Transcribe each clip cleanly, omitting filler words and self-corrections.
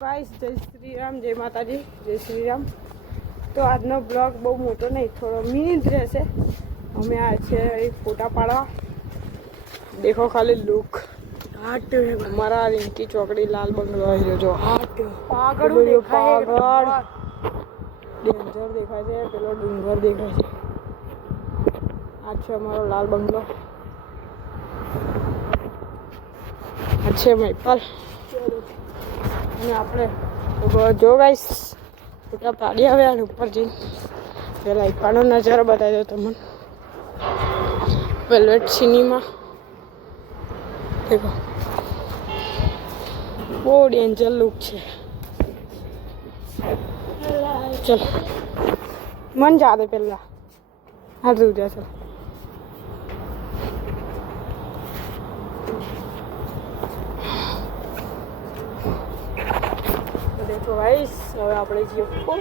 Guys जय श्री राम, जय माता जी, जय श्री राम। तो આજનો બ્લોગ બહુ મોટો નહીં, થોડો મિની જ રહેશે। અમે આ છે ફોટા પાડવા। દેખો ખાલી લુક અમારા રિંકી ચોકડી લાલ બંગલો આવી રહ્યો જો પાગળ ડેન્જર દેખાય છે, પેલો ડુંગર દેખાય છે। આ છે અમારો લાલ બંગલો, આ છે મહિપાલ। અને આપણે જો ગાઈસ ફોટા પાડી આવે અને ઉપર જઈને પેલા એકવાનો નજારો બતાવી દો તમને। વેલ્વેટ સિનેમા દેખો, બહુ ડેન્જર લુક છે। ચલ મન જા દે પેલા હાજર જા ચલ। देखो गाइस હવે આપણે જઈએ ઉપર।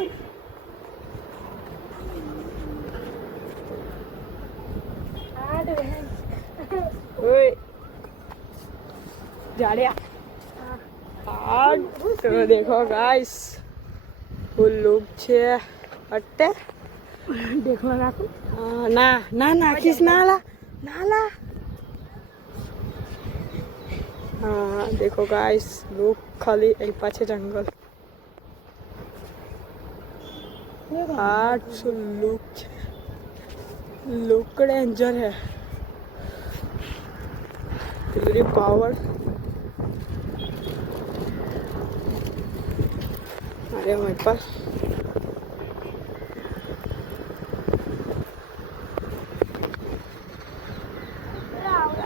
ઓય જાડ્યા તો देखो गाइस ફૂલ લુક છે અટ્ટે देखो રાખો ના ના નાખીશ નાલા નાલા। हाँ देखो गाइस लुक खाली एक पाछे जंगल लुक डेंजर है तेरी पावर। अरे मेरे पास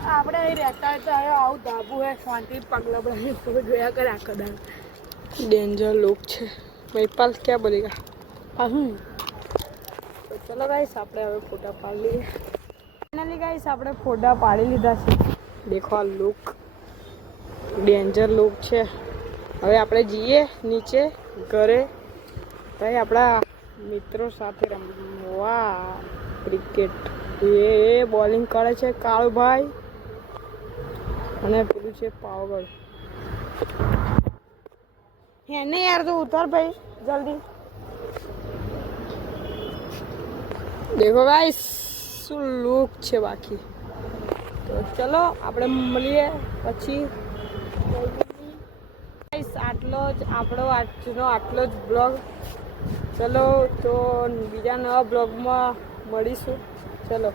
આપણે અહીં રહેતા હોય તો આવું ધાબુ હે શાંતિ પગલા બની જોયા કરે આખા દાડ। डेंजर लोग છે મહિપાલ क्या बोलेगा? હું તો ચલો ગાઈસ આપણે હવે ફોટા પાડી લઈએ। ફાઇનલી ગાઈસ આપણે ફોટા પાડી લીધા છે। દેખો આ લુક ડેન્જર લુક છે। હવે આપણે જઈએ નીચે ઘરે, ભાઈ આપણા મિત્રો સાથે રમવા ક્રિકેટ। એ બોલિંગ કરે છે કાળુભાઈ અને પેલું છે પાવગઢ। હે નહીં યાર તો ઉતાર ભાઈ જલ્દી। देखो गाइस શું લુક છે બાકી। તો ચલો આપણે મળીએ પછી। ગાઈસ આટલો જ આપણો આજનો આટલો જ બ્લોગ। ચલો તો બીજા નવા બ્લોગમાં મળીશું। ચલો।